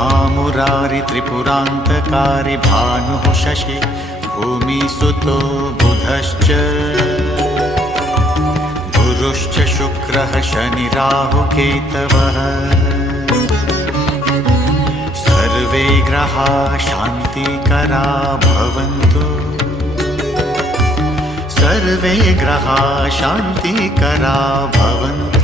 महामुरारि त्रिपुरान्तकारि भानुः शशि भूमिसुतो बुधश्च गुरुश्च शुक्रः शनिराहुकेतवः सर्वे ग्रहाः शान्तिकरा भवन्तु सर्वे ग्रहाः शान्तिकरा भवन्तु।